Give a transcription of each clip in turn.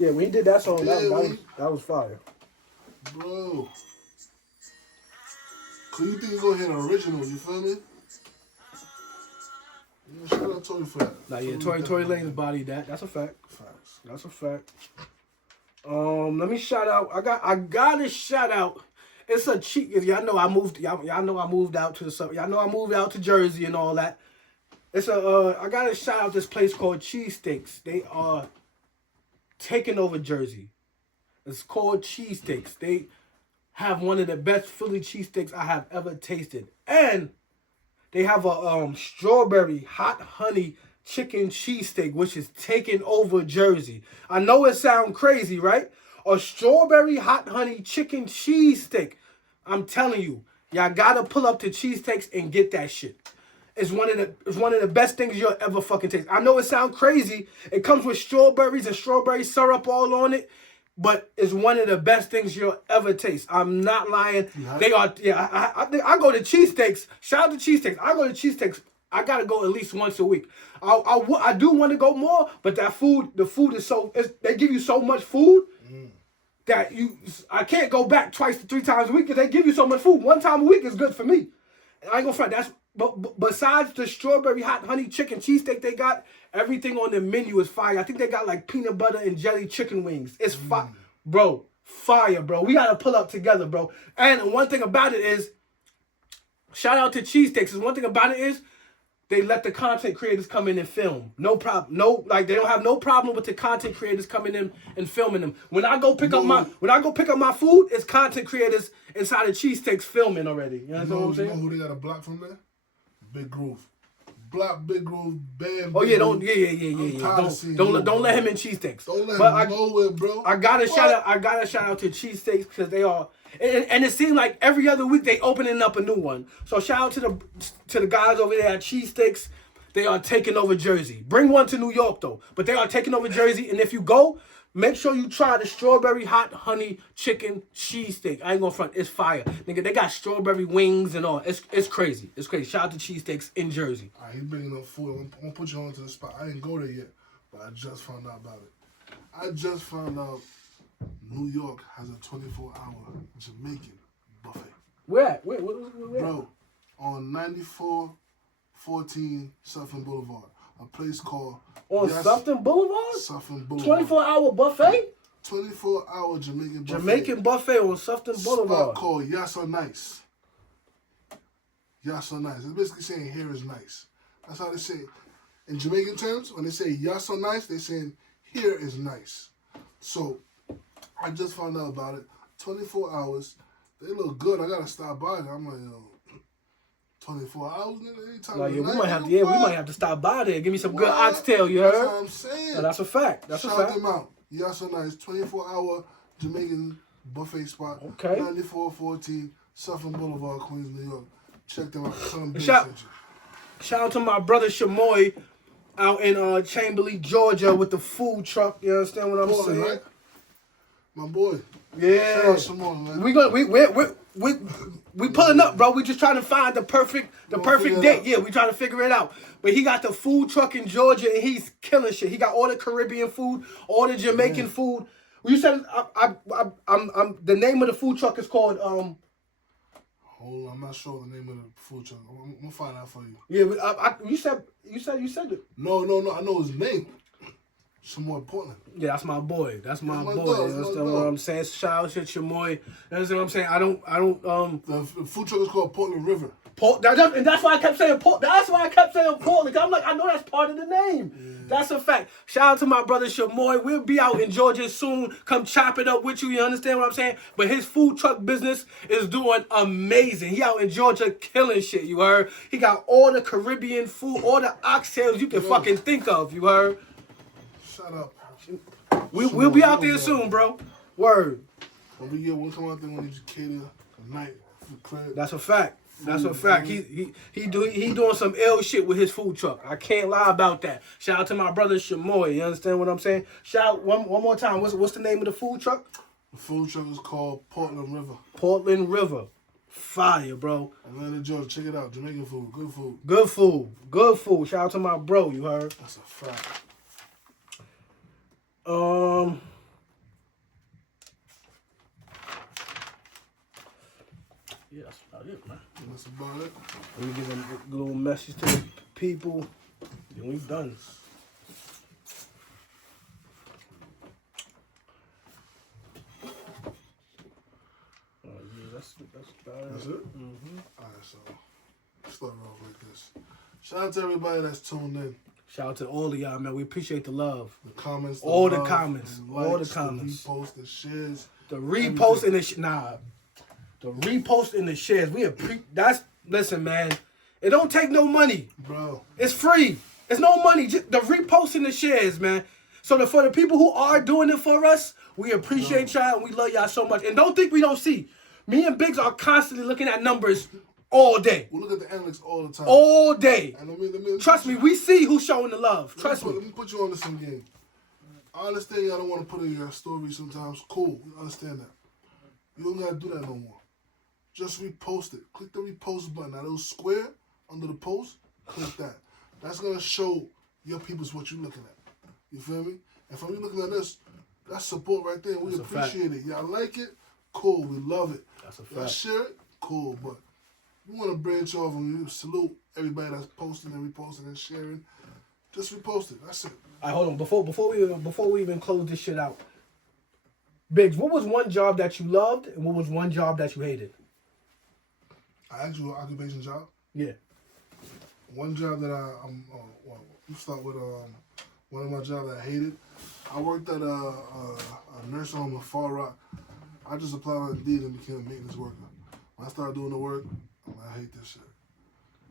Yeah, when he did that song, Yeah, that was fire. Bro. Cause you think he's gonna hit an original, you feel me? Yeah, shout out Tory for that. Nah, yeah, Tory Lanez bodied that. That's a fact. Facts. That's a fact. Let me shout out. I gotta shout out. It's a cheap. Y'all know I moved. Y'all know I moved out to the sub. Y'all know I moved out to Jersey and all that. It's a. I gotta shout out this place called Cheesesteaks. They are taking over Jersey. It's called Cheesesteaks. They have one of the best Philly cheesesteaks I have ever tasted, and they have a strawberry hot honey chicken cheesesteak, which is taking over Jersey. I know it sounds crazy, right? A strawberry hot honey chicken cheesesteak. I'm telling you, y'all gotta pull up to Cheesesteaks and get that shit. It's one of the best things you'll ever fucking taste. I know it sounds crazy. It comes with strawberries and strawberry syrup all on it. But it's one of the best things you'll ever taste. I'm not lying. Yeah. They are. Yeah, I go to Cheesesteaks. Shout out to Cheesesteaks. I go to Cheesesteaks. I gotta go at least once a week. I do want to go more, but the food is so. They give you so much food that I can't go back twice to 3 times a week because they give you so much food. One time a week is good for me. And I ain't gonna front. But besides the strawberry hot honey chicken cheesesteak they got, everything on the menu is fire. I think they got like peanut butter and jelly chicken wings. It's fire. Bro, fire, bro. We got to pull up together, bro. And one thing about it is, shout out to Cheesesteaks. One thing about it is, they let the content creators come in and film. No problem. They don't have no problem with the content creators coming in and filming them. When I go pick up my food, it's content creators inside of Cheesesteaks filming already. You know what I'm saying? You know who they got a block from there? Big Groove. Block Big Groove, bam. Oh yeah, don't let him in Cheesesteaks. Don't let him nowhere, bro. I gotta shout out to Cheesesteaks because they are, and it seems like every other week they opening up a new one. So shout out to the guys over there at Cheesesteaks. They are taking over Jersey. Bring one to New York though, but they are taking over Jersey. And if you go, make sure you try the strawberry hot honey chicken cheesesteak. I ain't gonna front. It's fire. Nigga, they got strawberry wings and all. It's crazy. It's crazy. Shout out to Cheesesteaks in Jersey. All right, he's bringing up food. I'm gonna put you on to the spot. I didn't go there yet, but I just found out about it. I just found out New York has a 24-hour Jamaican buffet. Where at? Where? Bro, on 9414 Suffolk Boulevard. A place called... On Suffolk Boulevard? Suffolk Boulevard. 24-hour buffet? 24-hour Jamaican buffet. Jamaican buffet on Suffolk Boulevard. Spot called Yas So Nice. Yas So Nice. It's basically saying here is nice. That's how they say it. In Jamaican terms, when they say Yas So Nice, they're saying here is nice. So, I just found out about it. 24 hours. They look good. I gotta stop by. I'm like, yo... 24 hours, nigga. Anytime like, yeah, we might have to stop by there. Give me some good oxtail, you heard? That's what I'm saying. No, that's a fact. Shout them out. Yas So Nice, 24-hour Jamaican buffet spot. Okay. 9414 Suffolk Boulevard, Queens, New York. Check them out. Shout out to my brother Shamoy out in Chamberlain, Georgia with the food truck. You understand what I'm saying? Right? My boy. Yeah. Shout out Shamoy, man. We pulling up, bro. We just trying to find the perfect date. Yeah, we trying to figure it out. But he got the food truck in Georgia, and he's killing shit. He got all the Caribbean food, all the Jamaican food. You said I'm the name of the food truck is called Hold on, I'm not sure the name of the food truck. I'm gonna find out for you. Yeah, you said it. No. I know his name. Shamoy Portland. Yeah, that's my boy. That's my boy. You understand what I'm saying? Shout out to Shamoy. You understand what I'm saying? I don't. The food truck is called Portland River. And that's why I kept saying Portland. That's why I kept saying Portland. I'm like, I know that's part of the name. Yeah. That's a fact. Shout out to my brother Shamoy. We'll be out in Georgia soon. Come chop it up with you. You understand what I'm saying? But his food truck business is doing amazing. He out in Georgia killing shit. You heard? He got all the Caribbean food, all the oxtails you can fucking think of. You heard? Shut up. We'll be out there soon, bro. Word. We'll come out there when you cater a night for the crib. That's a fact. That's a fact. He doing some ill shit with his food truck. I can't lie about that. Shout out to my brother Shamoy. You understand what I'm saying? Shout one more time. What's the name of the food truck? The food truck is called Portland River. Portland River. Fire, bro. Atlanta, Georgia. Check it out. Jamaican food. Good food. Good food. Good food. Shout out to my bro. You heard? That's a fact. Yeah, that's about it, man. That's about it. Let me give a little message to the people. Then we done. Yeah, that's about it. That's it? Mm-hmm. All right, so start off like this. Shout out to everybody that's tuned in. Shout out to all of y'all, man. We appreciate the love. The comments, All the love, comments. the All the likes, comments. The reposts, the shares. The repost and the repost and the shares. Listen, man. It don't take no money. Bro. It's free. It's no money. Just the repost and the shares, man. So for the people who are doing it for us, we appreciate y'all and we love y'all so much. And don't think we don't see. Me and Biggs are constantly looking at numbers all day. We look at the analytics all the time. All day. And let me Trust me, we see who's showing the love. Trust me. Let me put you on to some game. I understand y'all don't want to put in your story sometimes. Cool. We understand that. You don't got to do that no more. Just repost it. Click the repost button. That little square under the post, click that. That's going to show your peoples what you're looking at. You feel me? And from you looking at this, that's support right there. We appreciate it. Y'all like it? Cool. We love it. That's a fact. Y'all share it? Cool. But we want to branch off and salute everybody that's posting and reposting and sharing. Just repost it. That's it. All right, hold on. Before we even close this shit out, Biggs, what was one job that you loved and what was one job that you hated? I asked you an occupation job. Yeah. One job that you start with one of my jobs that I hated. I worked at a nursing home in Far Rock. I just applied on Indeed and became a maintenance worker. When I started doing the work, I'm like, I hate this shit.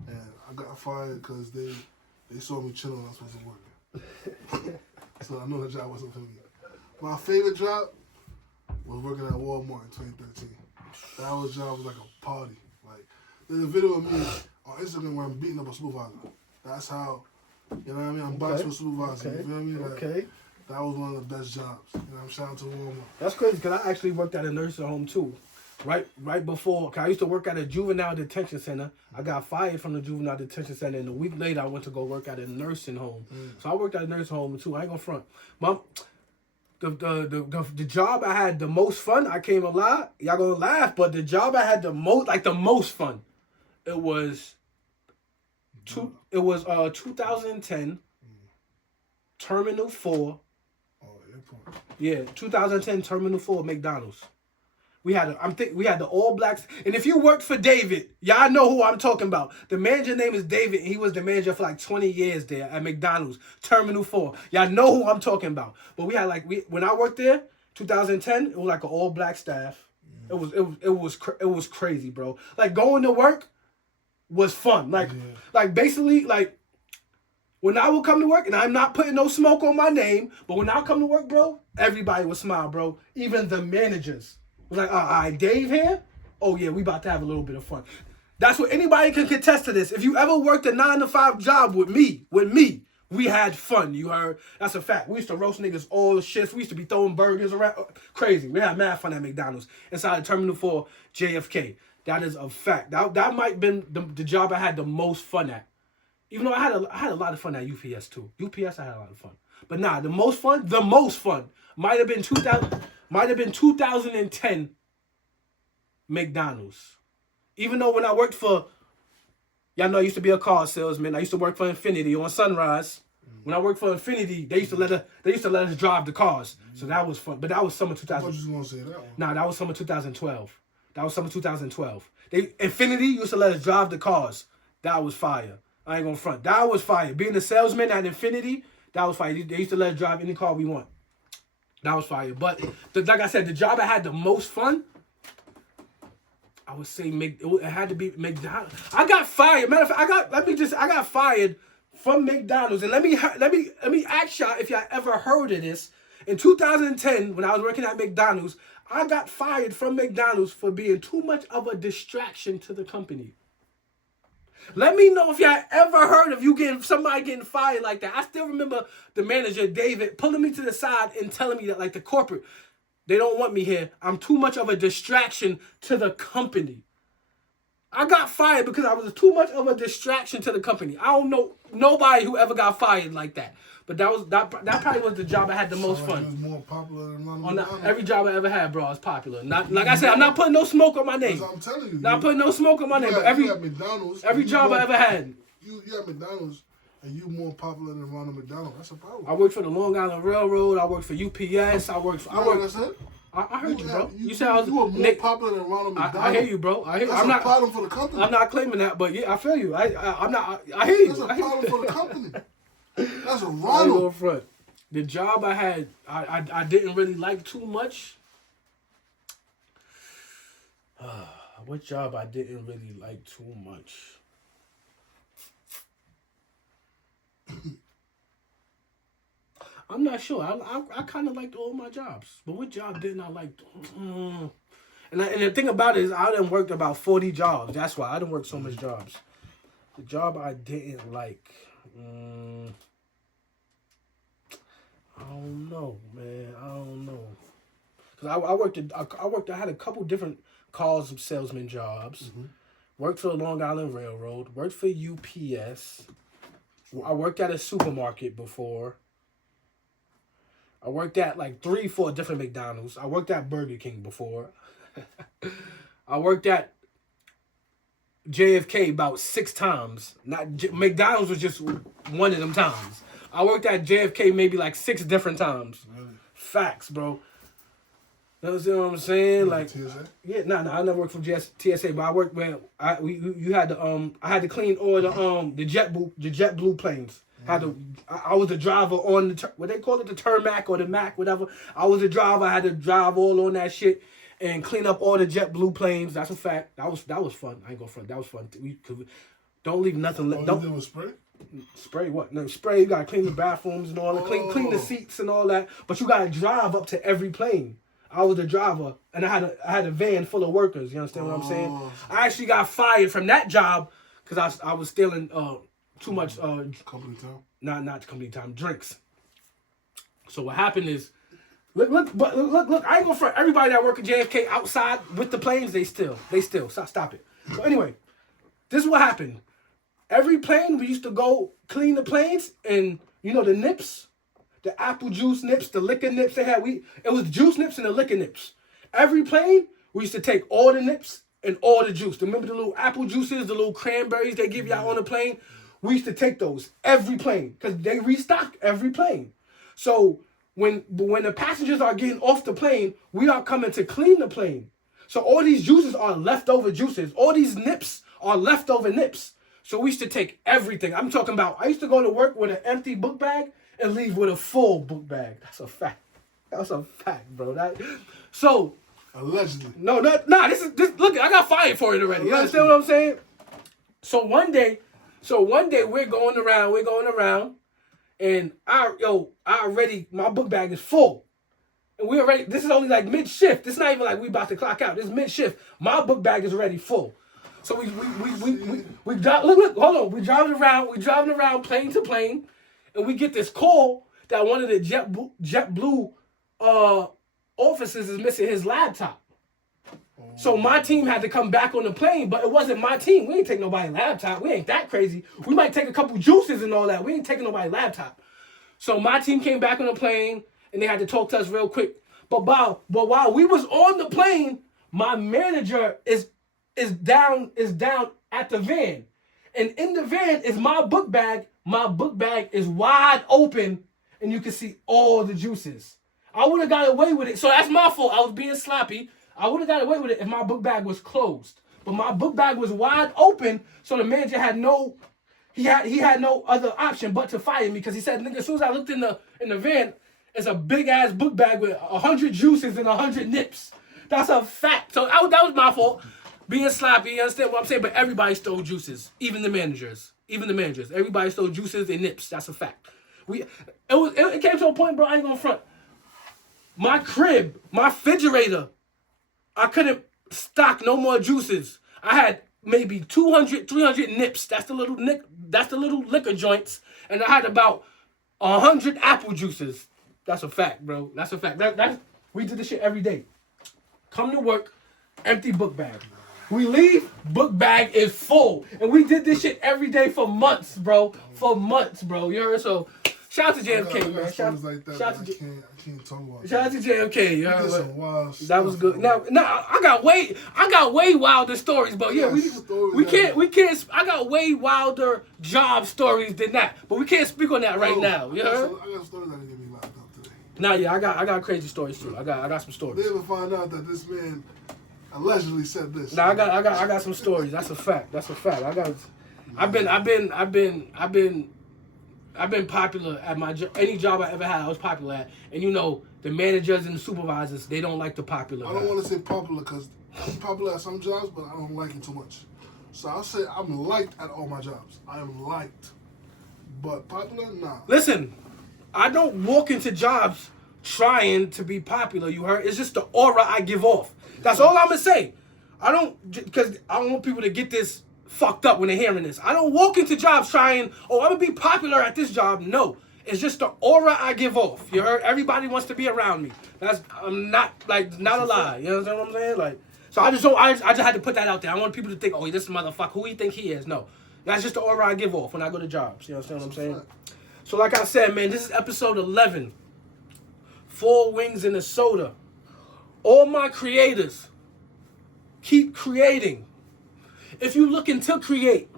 And I got fired because they saw me chilling when I was supposed to work. So I know the job wasn't for me. My favorite job was working at Walmart in 2013. That job was like a party. Like, there's a video of me on Instagram where I'm beating up a supervisor. That's how, you know what I mean? I'm boxing with a supervisor. You feel me? Like, that was one of the best jobs. You know, I'm shouting to Walmart. That's crazy because I actually worked at a nursing home too. Right before, cause I used to work at a juvenile detention center. I got fired from the juvenile detention center, and a week later I went to go work at a nursing home. So I worked at a nursing home too. I ain't gonna front. Mom, the job I had the most fun. I came a lot. Y'all gonna laugh, but the job I had the most fun. It was 2010 Terminal 4. Oh, airport. Yeah, 2010 Terminal 4 McDonald's. We had the all blacks, and if you worked for David, y'all know who I'm talking about. The manager name is David, and he was the manager for like 20 years there at McDonald's Terminal 4. Y'all know who I'm talking about. But we had when I worked there, 2010, it was like an all black staff. It was crazy, bro. Like going to work was fun. Like basically like when I would come to work, and I'm not putting no smoke on my name, but when I come to work, bro, everybody would smile, bro. Even the managers. Was like, all right, Dave here? Oh, yeah, we about to have a little bit of fun. That's what anybody can contest to this. If you ever worked a 9-to-5 job with me, we had fun, you heard? That's a fact. We used to roast niggas all the shifts. We used to be throwing burgers around. Crazy. We had mad fun at McDonald's inside Terminal 4 JFK. That is a fact. That might have been the job I had the most fun at. Even though I had a lot of fun at UPS, too. UPS, I had a lot of fun. But nah, the most fun might have been 2010 McDonald's. Even though when I worked for, y'all know I used to be a car salesman. I used to work for Infinity on Sunrise. When I worked for Infinity, they used to let us drive the cars. So that was fun. But that was summer 2000. I thought you was gonna say that one. Nah, that was summer 2012. Infinity used to let us drive the cars. That was fire. I ain't gonna front. That was fire. Being a salesman at Infinity, that was fire. They used to let us drive any car we want. That was fire. But like I said, the job I had the most fun, I would say it had to be McDonald's. I got fired. Matter of fact, I got fired from McDonald's. And let me ask y'all if y'all ever heard of this. In 2010, when I was working at McDonald's, I got fired from McDonald's for being too much of a distraction to the company. Let me know if y'all ever heard of somebody getting fired like that. I still remember the manager, David, pulling me to the side and telling me that, like, the corporate, they don't want me here. I'm too much of a distraction to the company. I got fired because I was too much of a distraction to the company. I don't know nobody who ever got fired like that. But that probably was the job I had the most Sound like fun. he was more popular than Ronald On McDonald. every job I ever had, bro, I was popular. Not like I said, I'm not putting no smoke on my name. That's what I'm telling you. Not putting no smoke on my name. But you at McDonald's, every job I ever had. You at McDonald's and you more popular than Ronald McDonald. That's a problem. I worked for the Long Island Railroad. I worked for UPS. I worked. That's it. I heard you, bro. You said I was. You were more popular than Ronald McDonald. I hear you, bro. I hear. That's I'm not a problem for the company. I'm not claiming that, but yeah, I feel you. I'm not. I hear you. That's a problem for the company. That's a I ain't Ronald. going front. The job I had, I didn't really like too much. What job I didn't really like too much? I'm not sure. I kind of liked all my jobs, but what job didn't I like? And the thing about it is, I done worked about 40 jobs. That's why I done worked so much jobs. The job I didn't like. I don't know, man. I don't know. Cause I had a couple different cars salesman jobs. Mm-hmm. Worked for the Long Island Railroad. Worked for UPS. I worked at a supermarket before. I worked at like 3-4 different McDonald's. I worked at Burger King before. I worked at JFK about 6 times. McDonald's was just one of them times. I worked at JFK maybe like 6 different times. Really? Facts, bro. You know what I'm saying? Like, TSA? yeah, I never worked for TSA, but I worked when I had to clean all the JetBlue planes. I was the driver on what they call it, the Tarmac or the Mac, whatever. I was the driver. I had to drive all on that shit and clean up all the JetBlue planes. That's a fact. That was fun. I ain't gonna front. That was fun. Don't leave nothing. All Don't you did was spray? spray what? No, spray. You gotta clean the bathrooms and all that. Clean the seats and all that. But you gotta drive up to every plane. I was the driver, and I had a van full of workers. You understand what I'm saying? I actually got fired from that job because I was stealing too much Company time? not company time drinks. So what happened is, look, I ain't gonna front. Everybody that work at JFK outside with the planes, they still stop it. So anyway, this is what happened. Every plane we used to go clean the planes, and you know the nips. The apple juice nips, the liquor nips they had. It was juice nips and the liquor nips. Every plane, we used to take all the nips and all the juice. Remember the little apple juices, the little cranberries they give y'all on the plane? We used to take those every plane because they restock every plane. So when the passengers are getting off the plane, we are coming to clean the plane. So all these juices are leftover juices. All these nips are leftover nips. So we used to take everything. I'm talking about, I used to go to work with an empty book bag and leave with a full book bag. That's a fact. That's a fact, bro. So allegedly. No, this look, I got fired for it already. You understand what I'm saying? So one day we're going around, and my book bag is full. And this is only like mid-shift. It's not even like we about to clock out. This is mid-shift. My book bag is already full. So we drive, look, hold on. We're driving around plane to plane. And we get this call that one of the JetBlue officers is missing his laptop. So my team had to come back on the plane, but it wasn't my team. We ain't take nobody's laptop. We ain't that crazy. We might take a couple juices and all that. We ain't taking nobody's laptop. So my team came back on the plane, and they had to talk to us real quick. But while we was on the plane, my manager is down at the van. And in the van is my book bag. My book bag is wide open, and you can see all the juices. I would have got away with it. So that's my fault. I was being sloppy. I would have got away with it if my book bag was closed. But my book bag was wide open, so the manager had no other option but to fire me because he said, nigga, as soon as I looked in the van, it's a big ass book bag with 100 juices and 100 nips. That's a fact. So that was my fault. Being sloppy, you understand what I'm saying? But everybody stole juices, even the managers. Everybody stole juices and nips. That's a fact. It came to a point, bro, I ain't gonna front. My crib, my refrigerator, I couldn't stock no more juices. I had maybe 200, 300 nips. That's the little liquor joints. And I had about 100 apple juices. That's a fact, bro. That's a fact. We did this shit every day. Come to work, empty book bag. We leave, book bag is full. And we did this shit every day for months, bro. For months, bro. You heard? So, shout out to JFK, man. Shout like that, out to I can't talk about Shout out to JFK. You heard? some wild That was good. Now, I got way wilder stories, but yeah, we can't. I got way wilder job stories than that, but we can't speak on that right now. You heard? I got stories that get me locked up today. Nah, yeah, I got crazy stories too. I got some stories. They ever find out that this man allegedly said this? Nah, I got some stories. That's a fact. I've been popular at any job I ever had. I was popular at, and you know the managers and the supervisors, they don't like the popular. I don't want to say popular because I'm popular at some jobs, but I don't like it too much. So I'll say I'm liked at all my jobs. I am liked, but popular, nah. Listen, I don't walk into jobs trying to be popular. You heard? It's just the aura I give off. That's all I'm gonna say. I don't, because I don't want people to get this fucked up when they're hearing this. I don't walk into jobs trying, I'm gonna be popular at this job. No, it's just the aura I give off. You heard? Everybody wants to be around me. I'm not a lie. You know what I'm saying? Like, so I just had to put that out there. I want people to think, this motherfucker, who he think he is? No, that's just the aura I give off when I go to jobs. You know what I'm saying? So like I said, man, this is episode 11. 4 wings and a soda. All my creators, keep creating. If you're looking to create,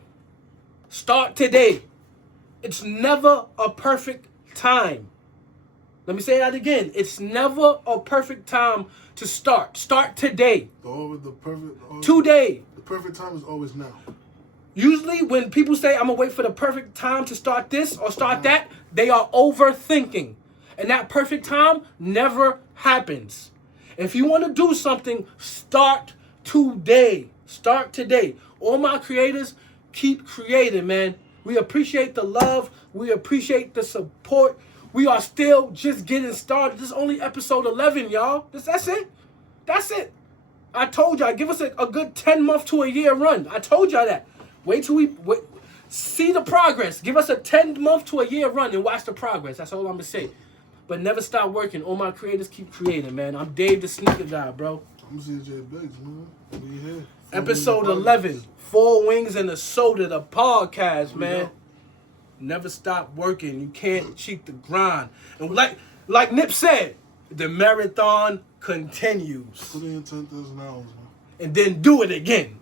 start today. It's never a perfect time. Let me say that again. It's never a perfect time to start. Start today. Today. The perfect time is always now. Usually when people say, I'm going to wait for the perfect time to start this or start that, they are overthinking. And that perfect time never happens. If you want to do something, start today. Start today. All my creators, keep creating, man. We appreciate the love. We appreciate the support. We are still just getting started. This is only episode 11, y'all. That's it. That's it. I told y'all, give us a good 10-month to a year run. I told y'all that. Wait till we see the progress. Give us a 10-month to a year run and watch the progress. That's all I'm going to say. But never stop working. All my creators keep creating, man. I'm Dave the Sneaker Guy, bro. I'm CJ Biggs, man. We here. Episode 11. 4 Wings and a Soda, the podcast, man. Never stop working. You can't cheat the grind. And like Nip said, the marathon continues. Put in 10,000 hours, man. And then do it again.